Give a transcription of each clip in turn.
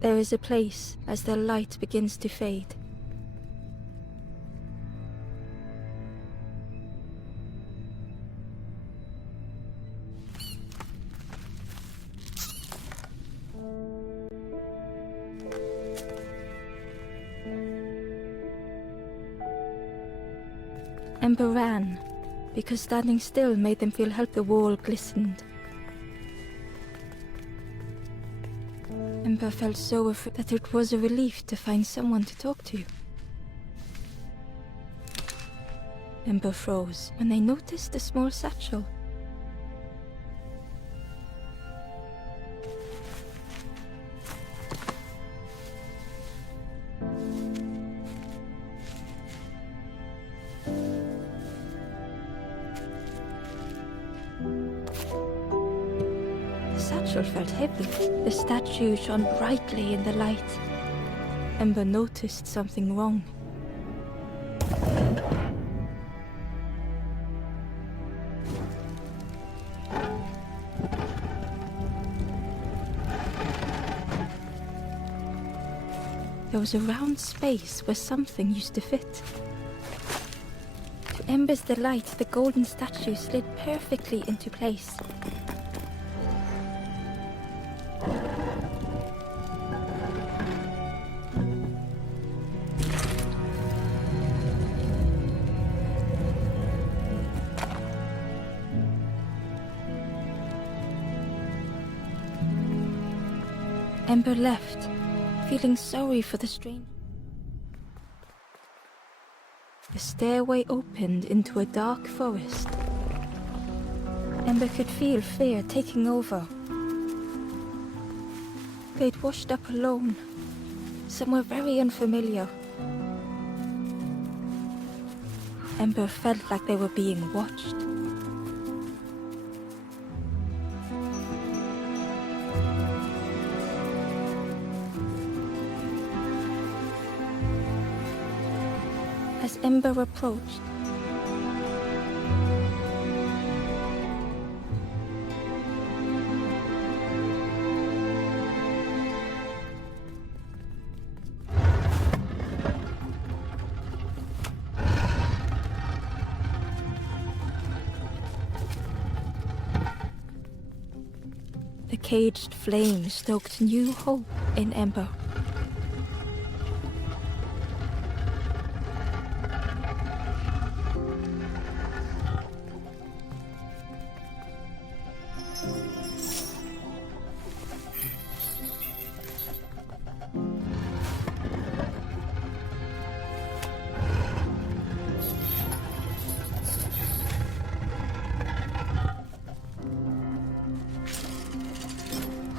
There is a place as the light begins to fade. Ember ran, because standing still made them feel how the wall glistened. Ember felt so afraid that it was a relief to find someone to talk to. Ember froze when they noticed a small satchel. The satchel felt heavy. The statue shone brightly in the light. Ember noticed something wrong. There was a round space where something used to fit. To Ember's delight, the golden statue slid perfectly into place. Ember left, feeling sorry for the stranger. The stairway opened into a dark forest. Ember could feel fear taking over. They'd washed up alone, somewhere very unfamiliar. Ember felt like they were being watched. As Ember approached, the caged flame stoked new hope in Ember.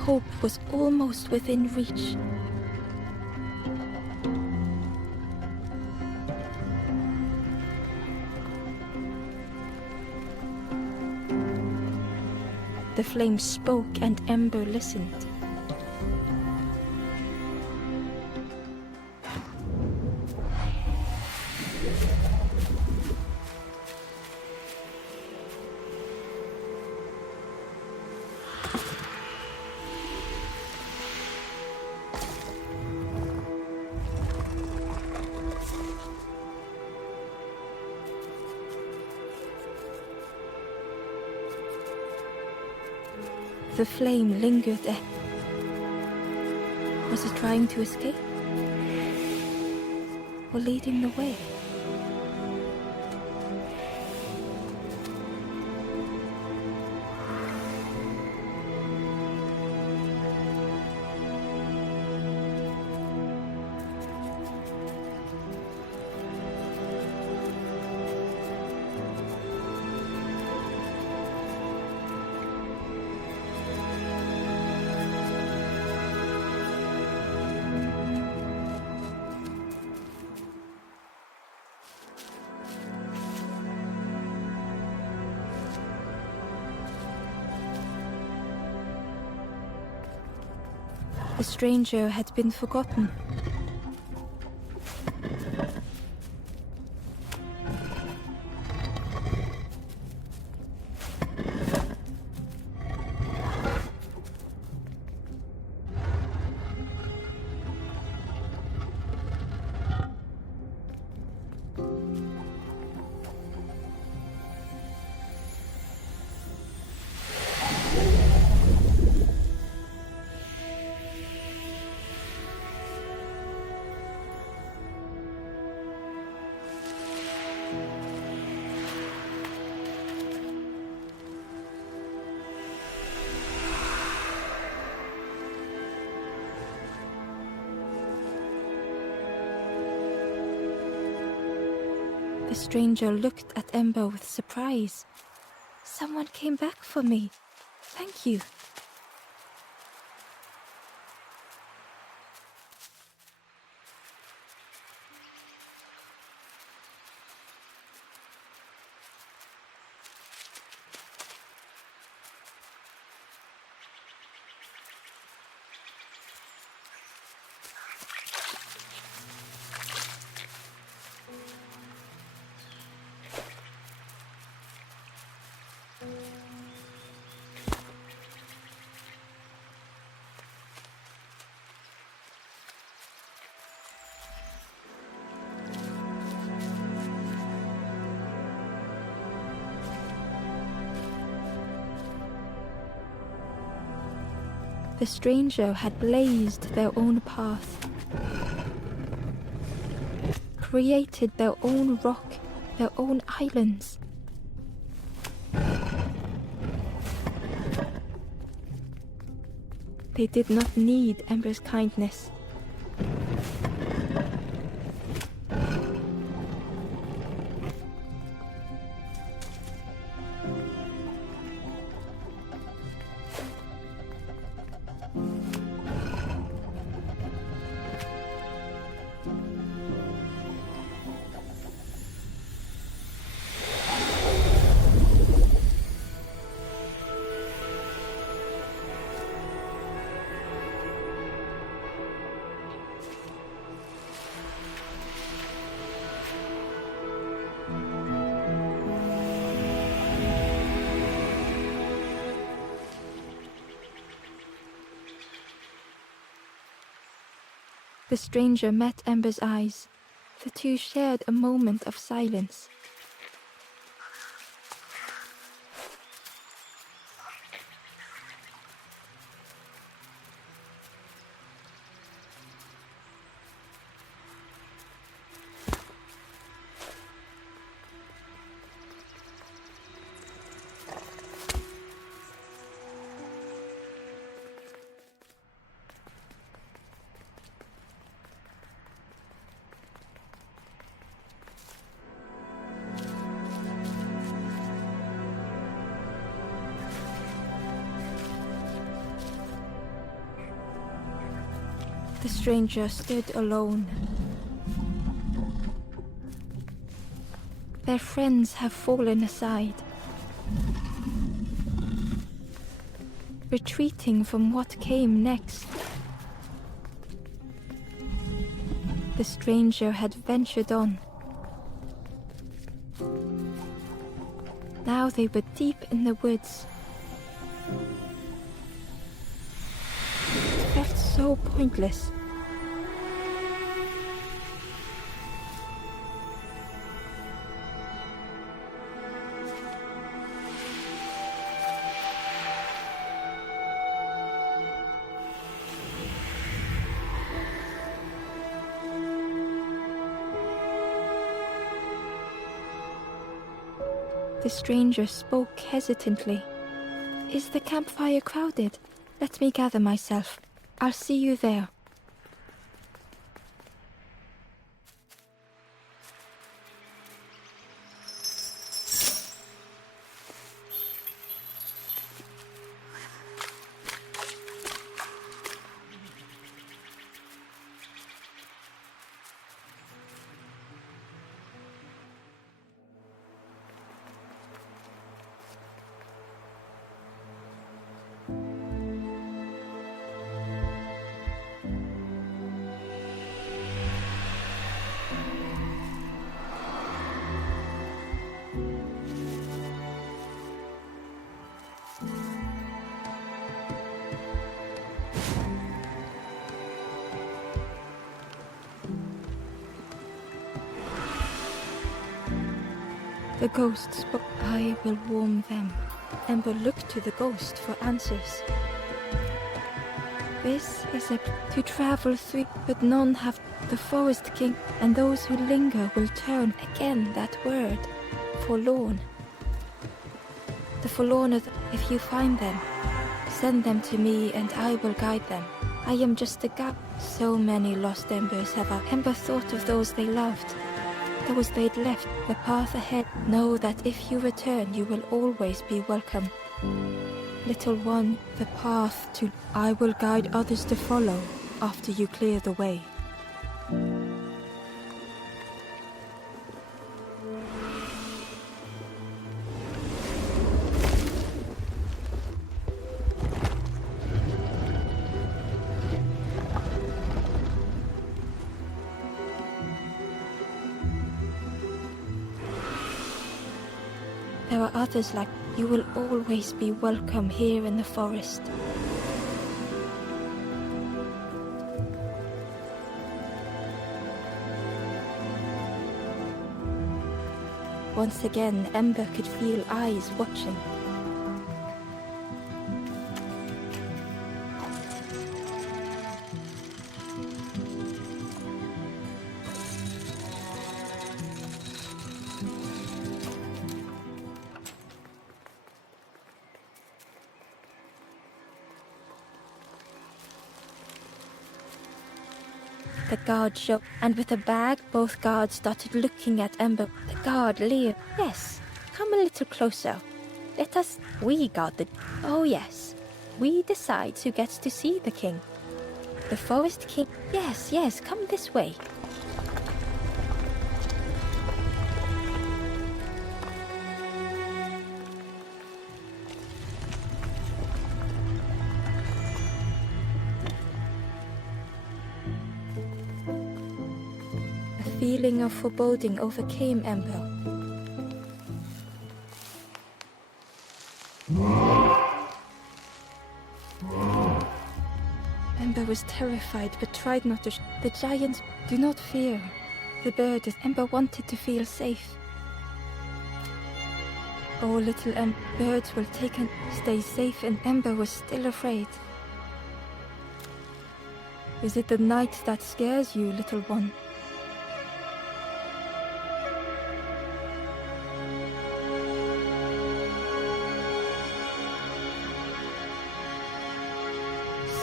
Hope was almost within reach. The flame spoke and Ember listened. The flame lingered there. Was it trying to escape? Or leading the way? The stranger had been forgotten. The stranger looked at Ember with surprise. Someone came back for me. Thank you. The stranger had blazed their own path, created their own rock, their own islands. They did not need Ember's kindness. The stranger met Ember's eyes. The two shared a moment of silence. The stranger stood alone. Their friends have fallen aside, retreating from what came next. The stranger had ventured on. Now they were deep in the woods. It felt so pointless. The stranger spoke hesitantly. "Is the campfire crowded? Let me gather myself. I'll see you there." The ghost spoke. "I will warm them." Ember looked to the ghost for answers. "This is to travel through, but none have the Forest King, and those who linger will turn again that word, forlorn. The forlorn, if you find them, send them to me and I will guide them. I am just a gap. So many lost embers have Ember thought of those they loved. those they'd left, the path ahead. Know that if you return, you will always be welcome. Little one, the path to I will guide others to follow after you clear the way. There are others like you will always be welcome here in the forest. Once again, Ember could feel eyes watching. The guard showed, and with a bag, both guards started looking at Ember. The guard leered. Yes, come a little closer. We guard the... Oh yes, we decide who gets to see the king. The forest king... Yes, come this way. A feeling of foreboding overcame Ember. Ember was terrified but tried not to. The giants, do not fear. The bird, as Ember wanted to feel safe. Oh, little birds will take and stay safe, and Ember was still afraid. Is it the night that scares you, little one?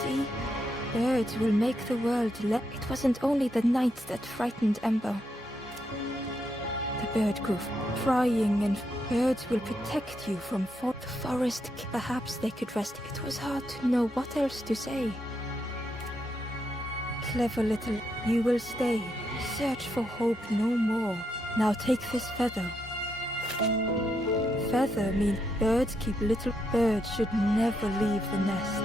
See? Birds will make the world It wasn't only the night that frightened Ember. The bird grew, crying, and birds will protect you from the forest. Perhaps they could rest. It was hard to know what else to say. Clever little, you will stay. Search for hope no more. Now take this feather. Feather means birds keep little. Birds should never leave the nest.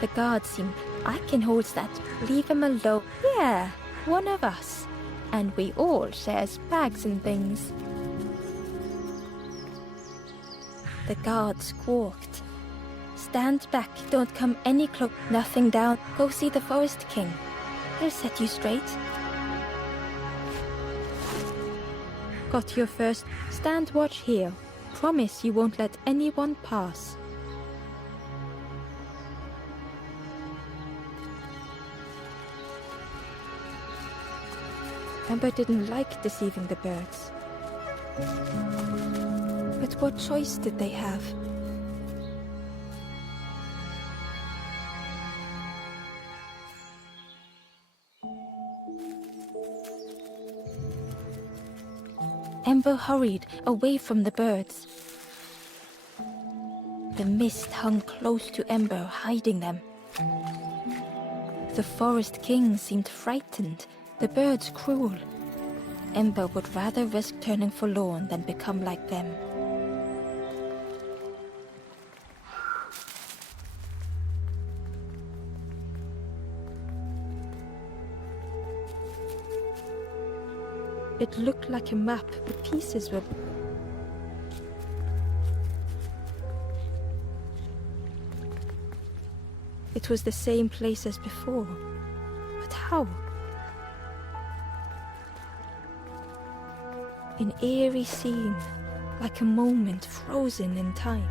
The guard seemed, I can hold that. Leave him alone. Yeah, one of us. And we all shares bags and things. The guard squawked. Stand back, don't come any close. Nothing down. Go see the forest king. He'll set you straight. Got your first. Stand watch here. Promise you won't let anyone pass. Ember didn't like deceiving the birds. But what choice did they have? Ember hurried away from the birds. The mist hung close to Ember, hiding them. The forest king seemed frightened. The birds cruel. Ember would rather risk turning forlorn than become like them. It looked like a map, but pieces were... It was the same place as before. But how? An eerie scene, like a moment frozen in time.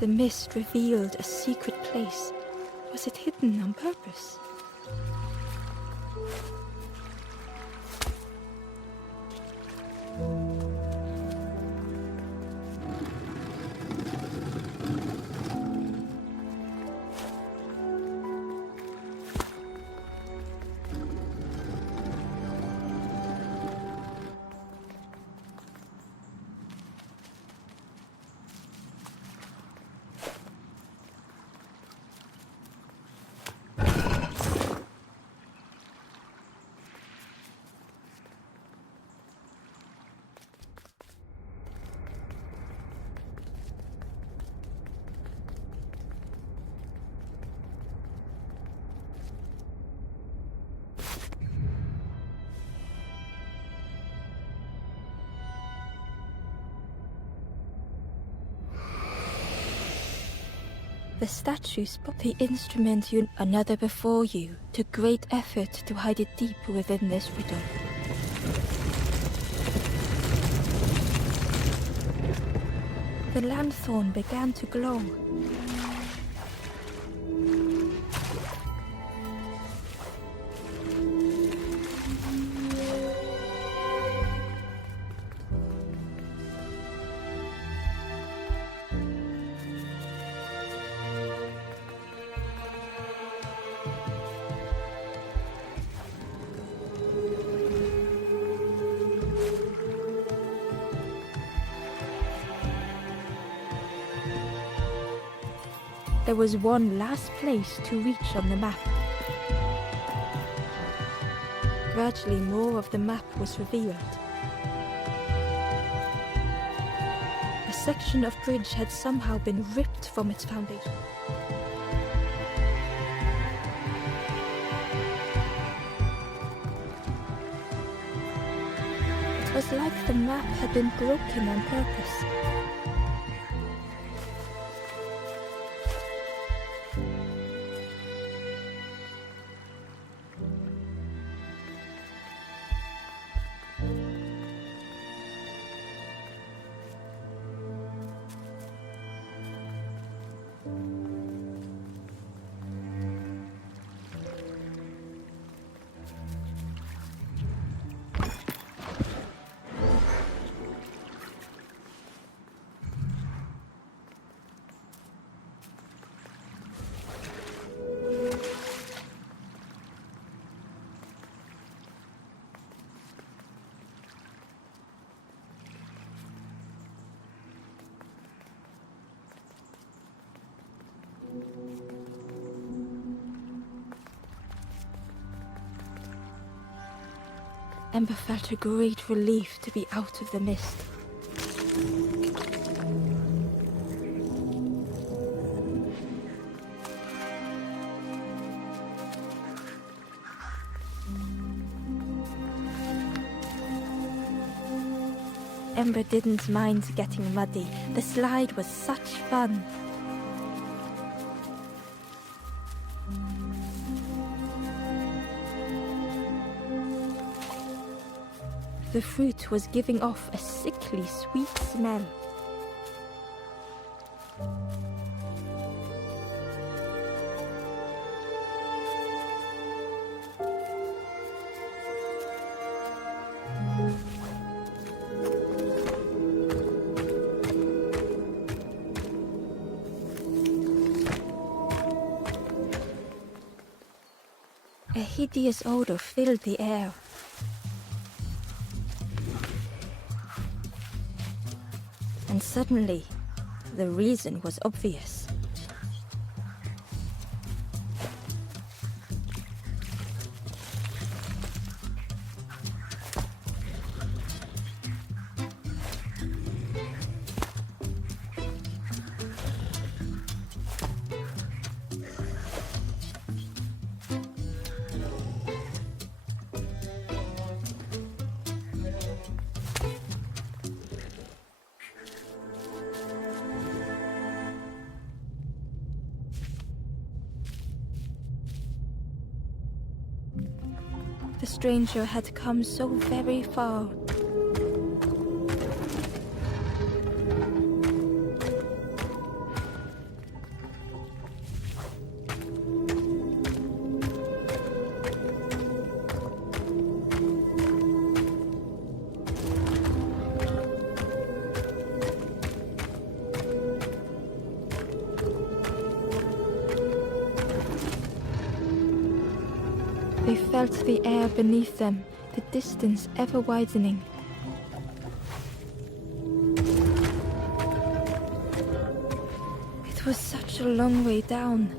The mist revealed a secret place. Was it hidden on purpose? The statue spot the instrument another before you took great effort to hide it deep within this riddle. The lanthorn began to glow. There was one last place to reach on the map. Gradually, more of the map was revealed. A section of bridge had somehow been ripped from its foundation. It was like the map had been broken on purpose. Ember felt a great relief to be out of the mist. Ember didn't mind getting muddy. The slide was such fun. The fruit was giving off a sickly sweet smell. A hideous odor filled the air. And suddenly, the reason was obvious. The stranger had come so very far. felt the air beneath them, the distance ever widening. It was such a long way down.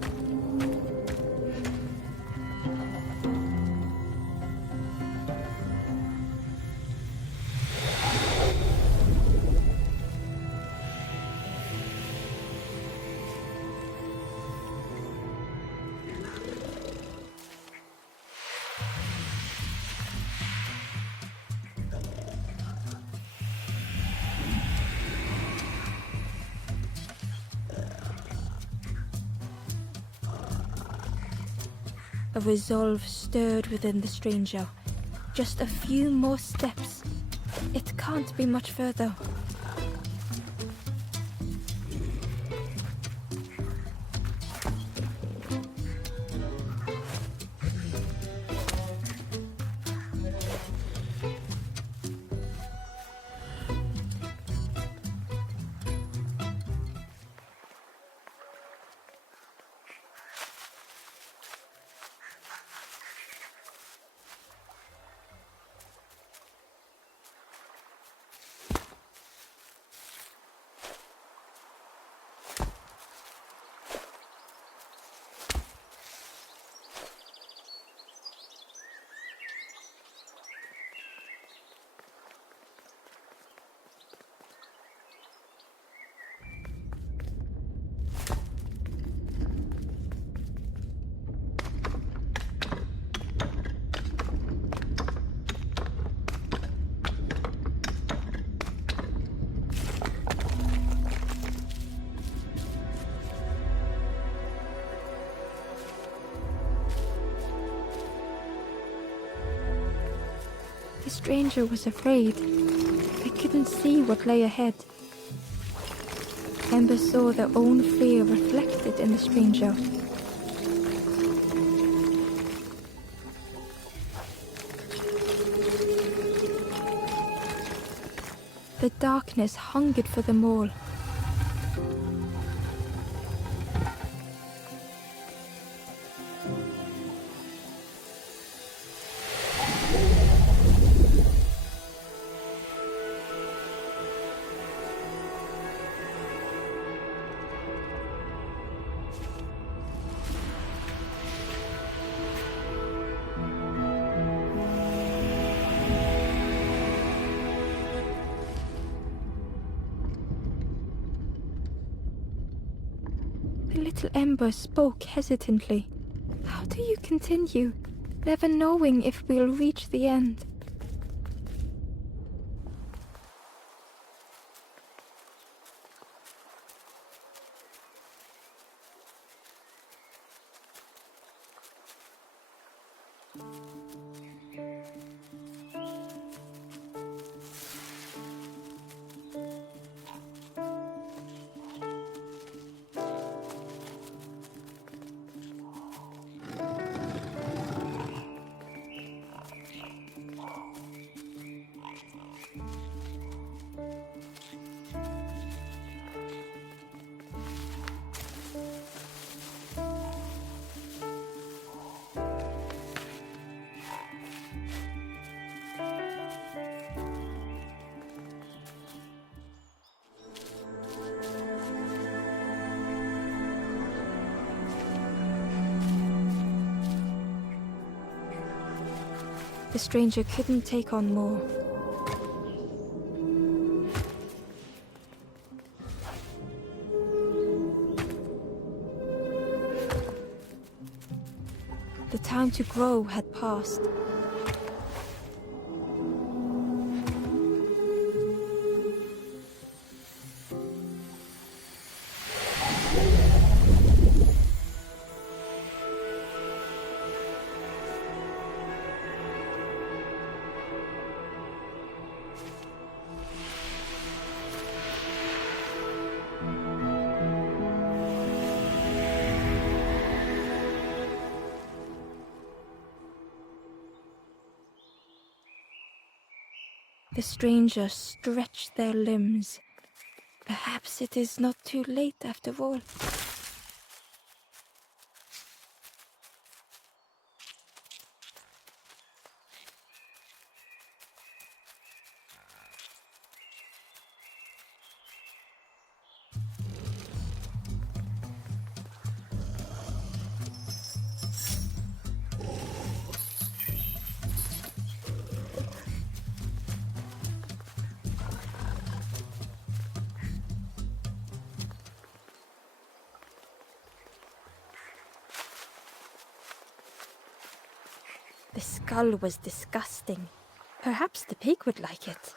A resolve stirred within the stranger. Just a few more steps. It can't be much further. The stranger was afraid. They couldn't see what lay ahead. Ember saw their own fear reflected in the stranger. The darkness hungered for them all. The little Ember spoke hesitantly. How do you continue, never knowing if we'll reach the end? The stranger couldn't take on more. The time to grow had passed. The stranger stretched their limbs. Perhaps it is not too late after all. The skull was disgusting. Perhaps the pig would like it.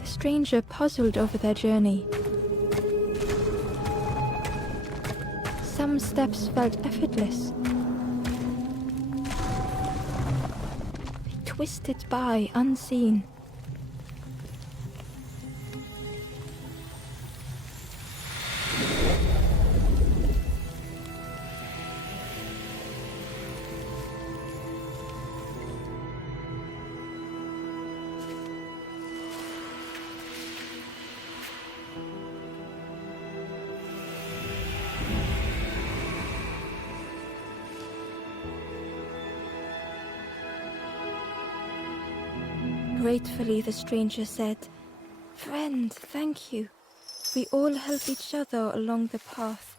The stranger puzzled over their journey. Some steps felt effortless. They twisted by unseen. Gratefully, the stranger said, "Friend, thank you. We all help each other along the path."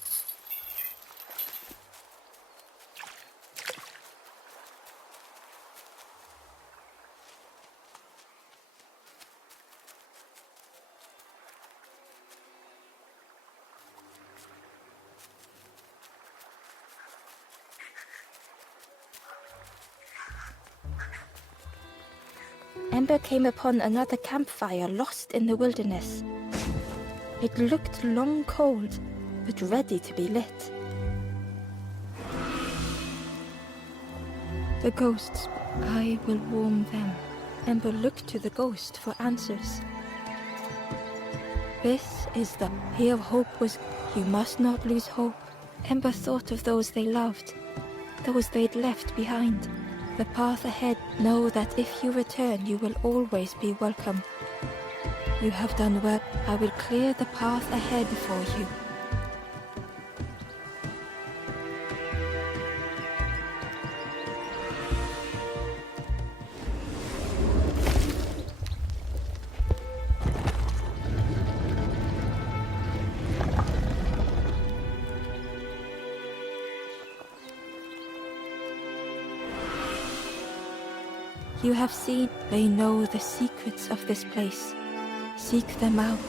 Ember came upon another campfire lost in the wilderness. It looked long cold, but ready to be lit. The ghosts, I will warm them. Ember looked to the ghost for answers. This is the here hope was. You must not lose hope. Ember thought of those they loved, those they'd left behind. The path ahead, know that if you return, you will always be welcome. You have done well. I will clear the path ahead for you. You have seen, they know the secrets of this place. Seek them out.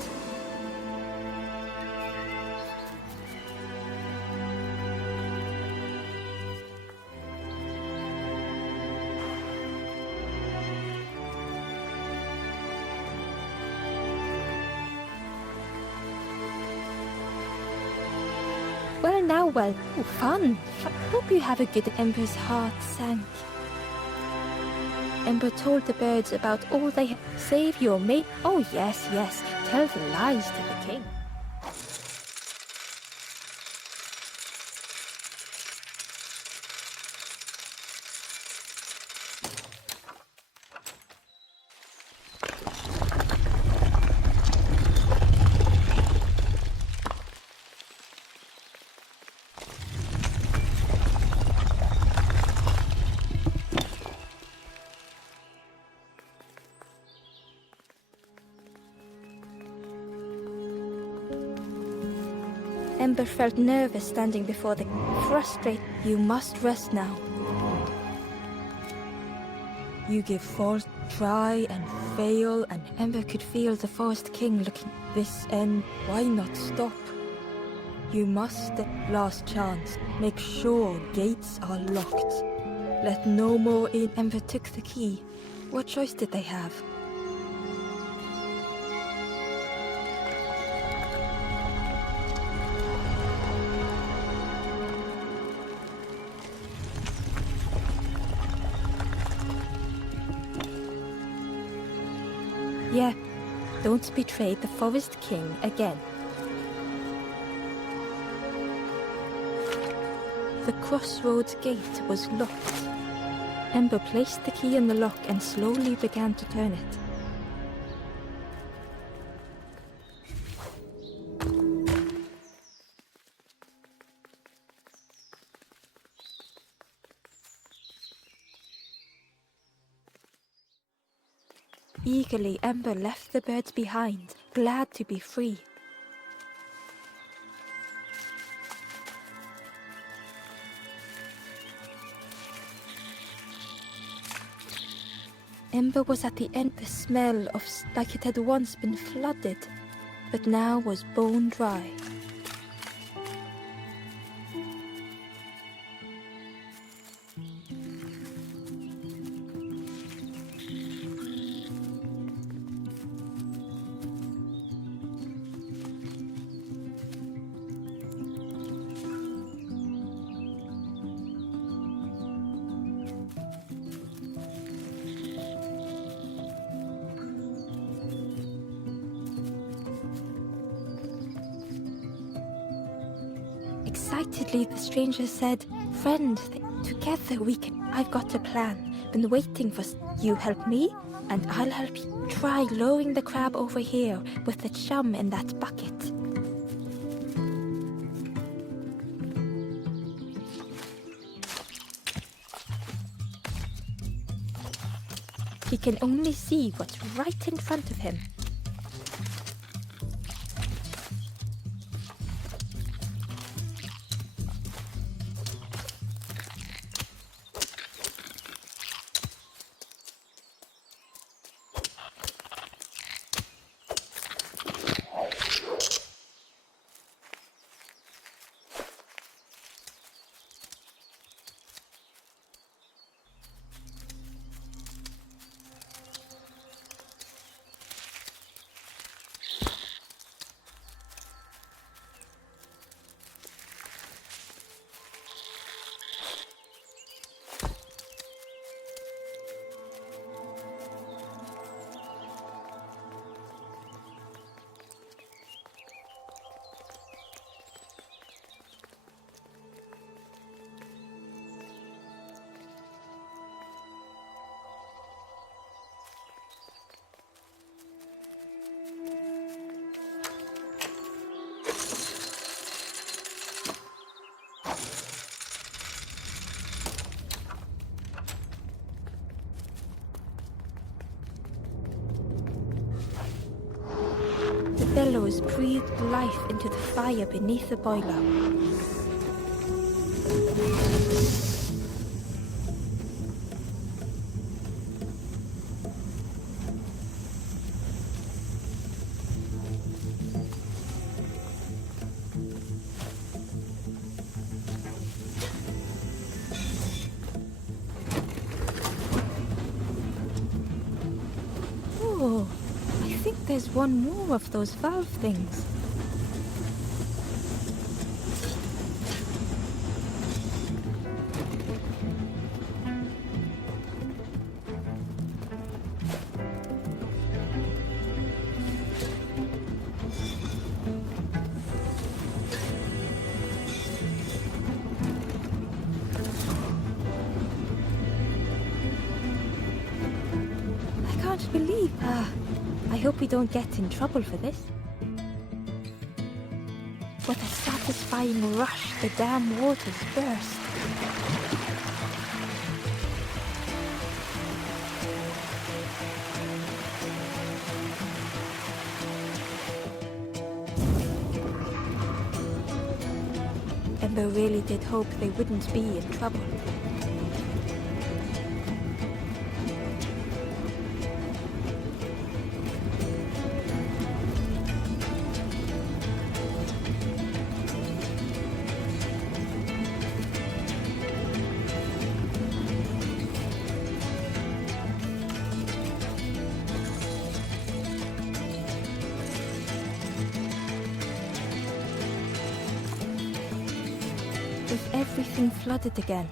Well. Oh, fun. Hope you have a good. Ember's heart sank. Ember told the birds about all they had. Save your mate. Oh, yes. Tell the lies to the king. Ember felt nervous standing before the frustrated. You must rest now. You give false, try and fail, and Ember could feel the Forest King looking. This end, why not stop? You must, last chance, make sure gates are locked. Let no more in. Ember took the key. What choice did they have? Yeah, don't betray the Forest King again. The crossroads gate was locked. Ember placed the key in the lock and slowly began to turn it. Eagerly, Ember left the birds behind, glad to be free. Ember was at the end. The smell of like it had once been flooded, but now was bone dry. Excitedly, the stranger said, "Friend, together we can. I've got a plan. Been waiting for you. Help me, and I'll help you. Try lowering the crab over here with the chum in that bucket." He can only see what's right in front of him. The bellows breathed life into the fire beneath the boiler. Oh, I think there's one more of those valve things. I can't believe. I hope we don't get in trouble for this. With a satisfying rush, the dam waters burst. Ember really did hope they wouldn't be in trouble. With everything flooded again,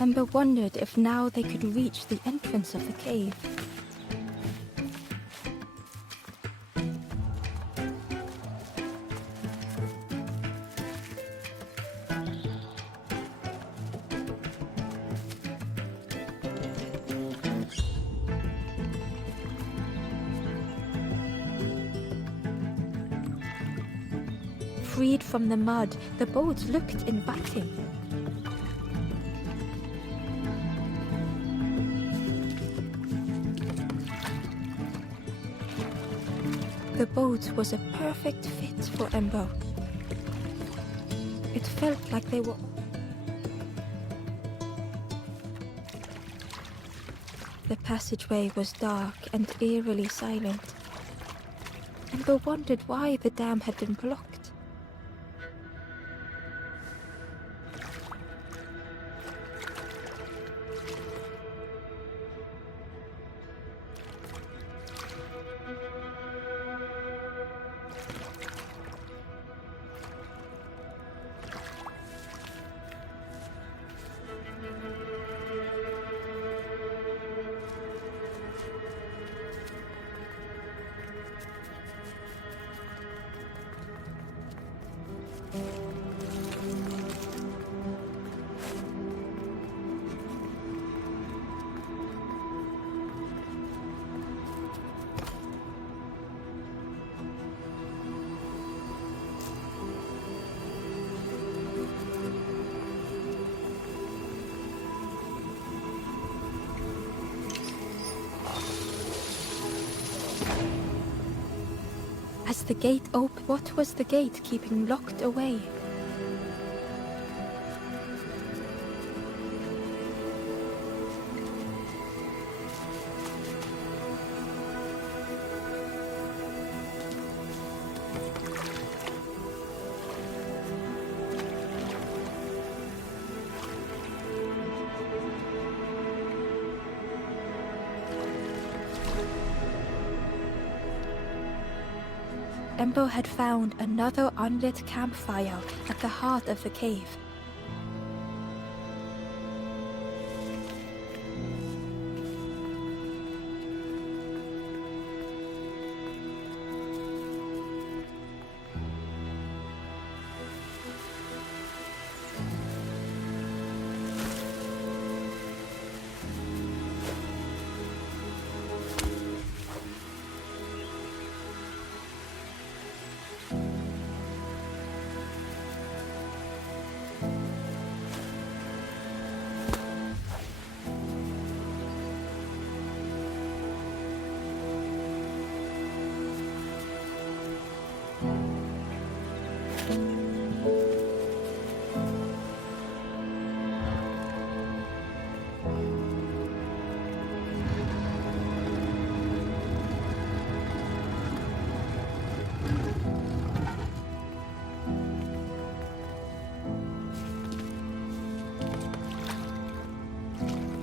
Ember wondered if now they could reach the entrance of the cave. Freed from the mud, the boat looked inviting. The boat was a perfect fit for Ember. It felt like they were... The passageway was dark and eerily silent. Ember wondered why the dam had been blocked. As the gate opened, what was the gate keeping locked away? Ember had found another unlit campfire at the heart of the cave.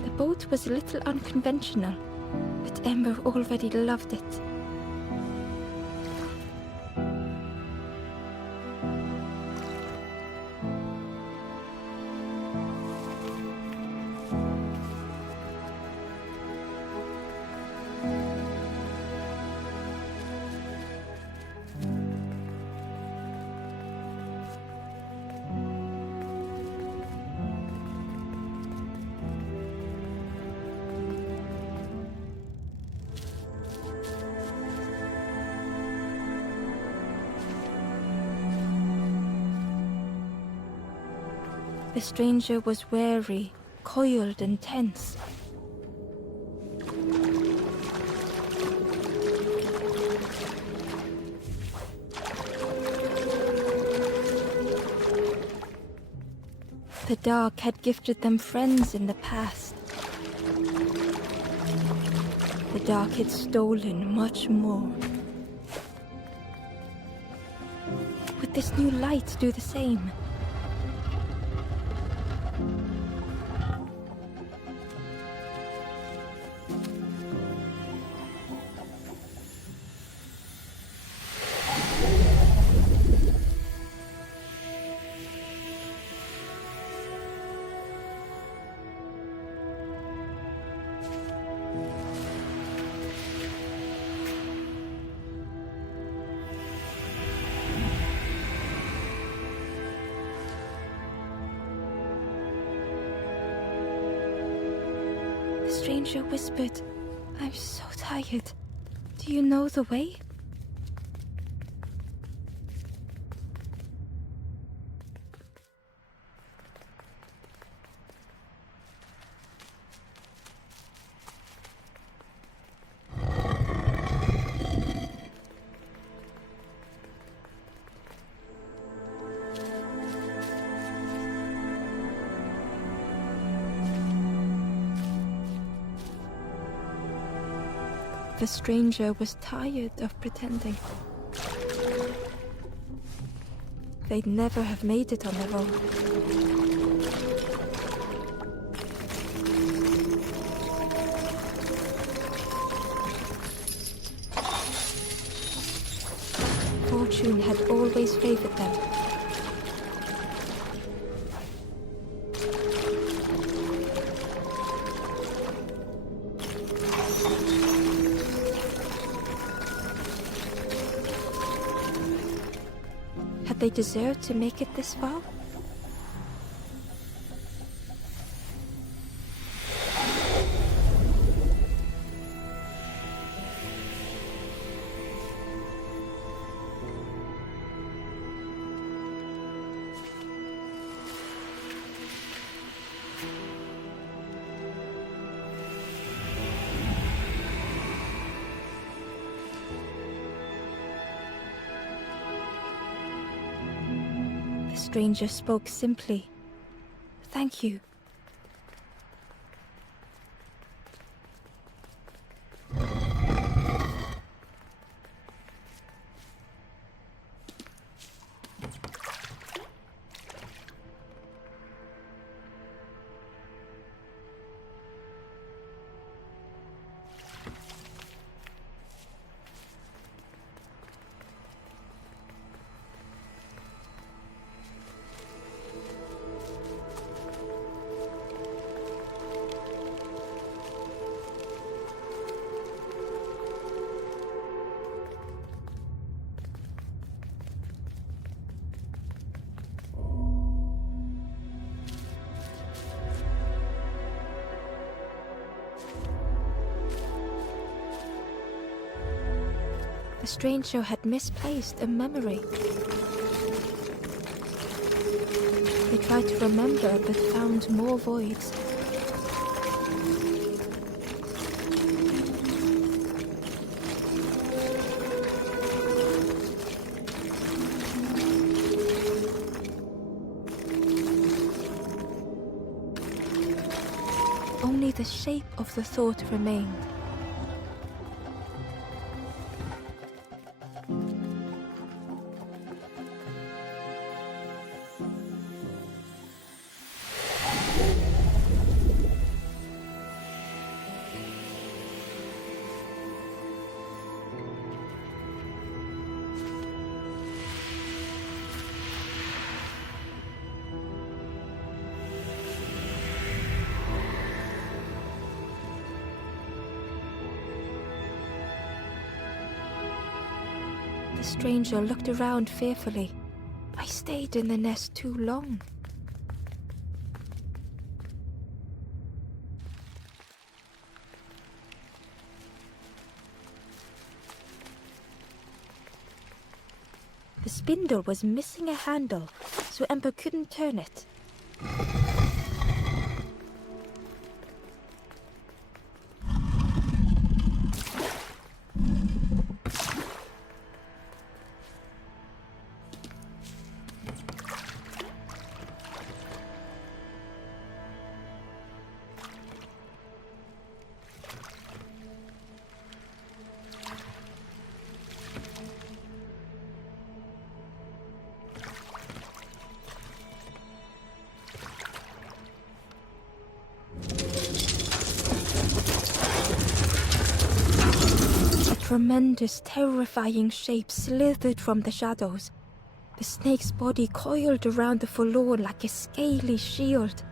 The boat was a little unconventional, but Ember already loved it. The stranger was wary, coiled and tense. The dark had gifted them friends in the past. The dark had stolen much more. Would this new light do the same? The stranger whispered, "I'm so tired. Do you know the way?" The stranger was tired of pretending. They'd never have made it on their own. Fortune had always favored them. Had they deserved to make it this far? The stranger spoke simply. "Thank you." The stranger had misplaced a memory. They tried to remember but found more voids. Only the shape of the thought remained. The stranger looked around fearfully. I stayed in the nest too long. The spindle was missing a handle, so Ember couldn't turn it. Tremendous, terrifying shape slithered from the shadows. The snake's body coiled around the forlorn like a scaly shield.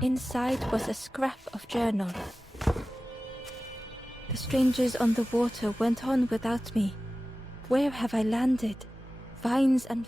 Inside was a scrap of journal. The strangers on the water went on without me. Where have I landed? Vines and...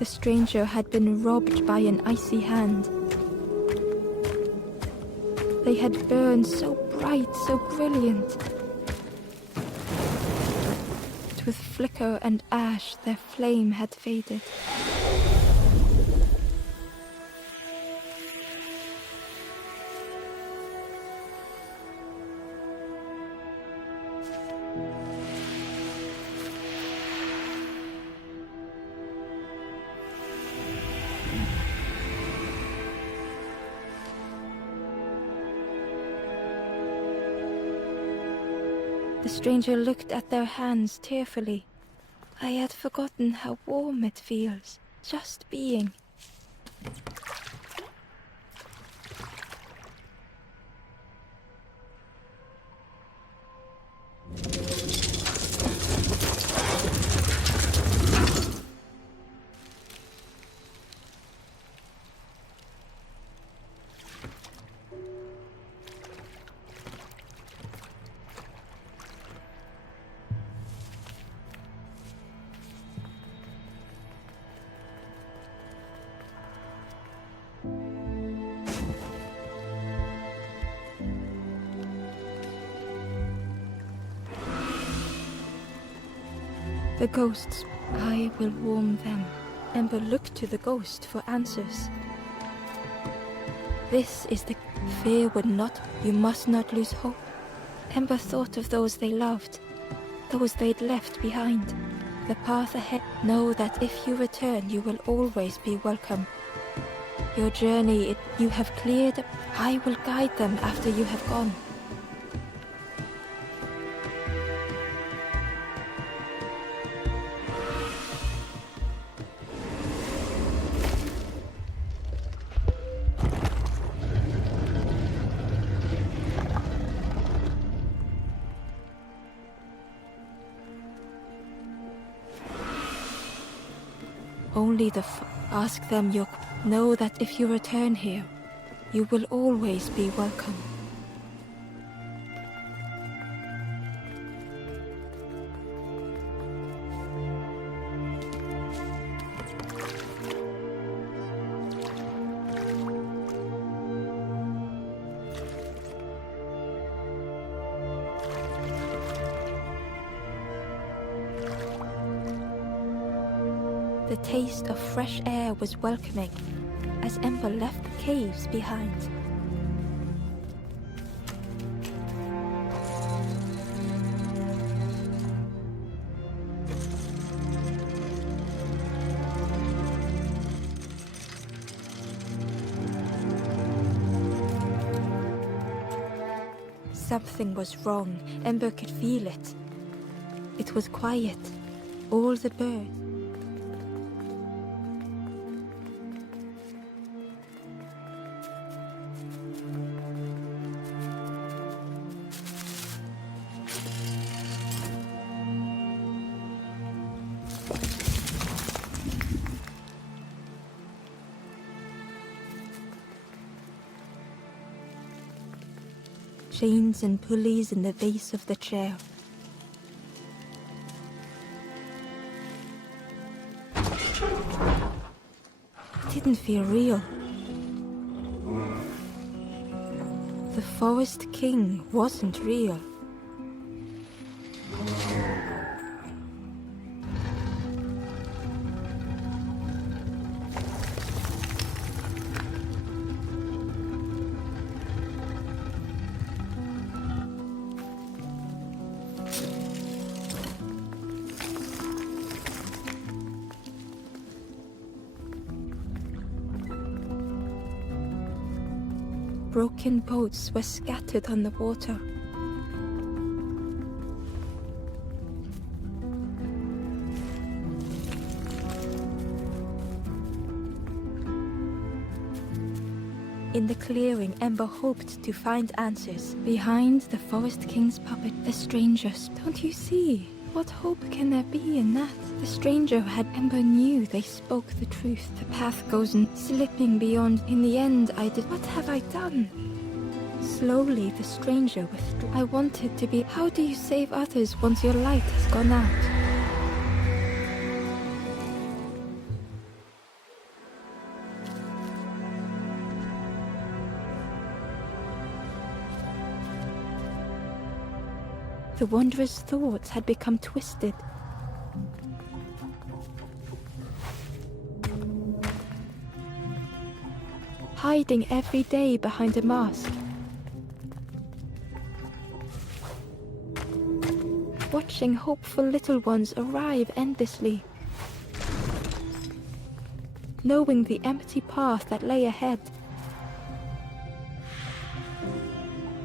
The stranger had been robbed by an icy hand. They had burned so bright, so brilliant. But with flicker and ash, their flame had faded. The stranger looked at their hands tearfully. I had forgotten how warm it feels, just being. The ghosts, I will warm them. Ember looked to the ghost for answers. This is the fear would not, you must not lose hope. Ember thought of those they loved, those they'd left behind. The path ahead, know that if you return, you will always be welcome. Your journey, you have cleared, I will guide them after you have gone. Only ask them your... Know that if you return here, you will always be welcome. The taste of fresh air was welcoming as Ember left the caves behind. Something was wrong. Ember could feel it. It was quiet. All the birds. Chains and pulleys in the base of the chair. It didn't feel real. The Forest King wasn't real. Broken boats were scattered on the water. In the clearing, Ember hoped to find answers. Behind the Forest King's puppet, the strangers. Don't you see? What hope can there be in that? The stranger had Ember knew they spoke the truth. The path goes on, slipping beyond. In the end, I did. What have I done? Slowly, the stranger withdrew. I wanted to be. How do you save others once your light has gone out? The Wanderer's thoughts had become twisted. Hiding every day behind a mask. Watching hopeful little ones arrive endlessly. Knowing the empty path that lay ahead.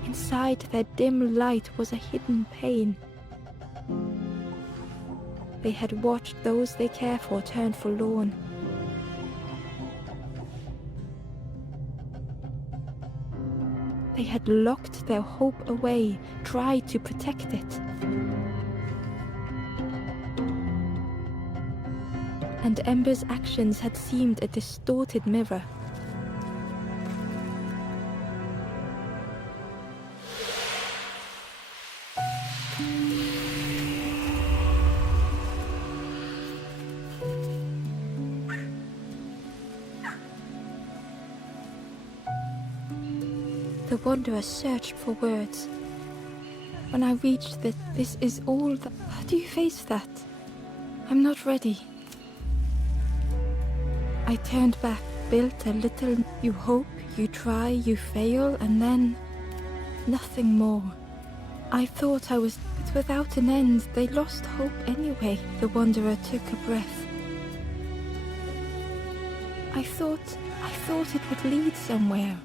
Inside their dim light was a hidden pain. They had watched those they care for turn forlorn. They had locked their hope away, tried to protect it. And Ember's actions had seemed a distorted mirror. The Wanderer searched for words. When I reached that this is all that... How do you face that? I'm not ready. I turned back, built a little... You hope, you try, you fail, and then... nothing more. I thought I was... But without an end, they lost hope anyway. The Wanderer took a breath. I thought it would lead somewhere.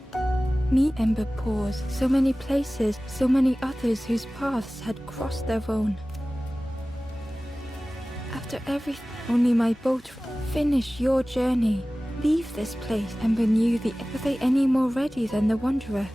Me, Ember paused. So many places, so many others whose paths had crossed their own. After everything, only my boat. Finish your journey. Leave this place. Ember knew were they any more ready than the Wanderer?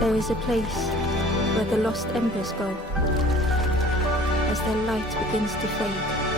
There is a place where the lost embers go as their light begins to fade.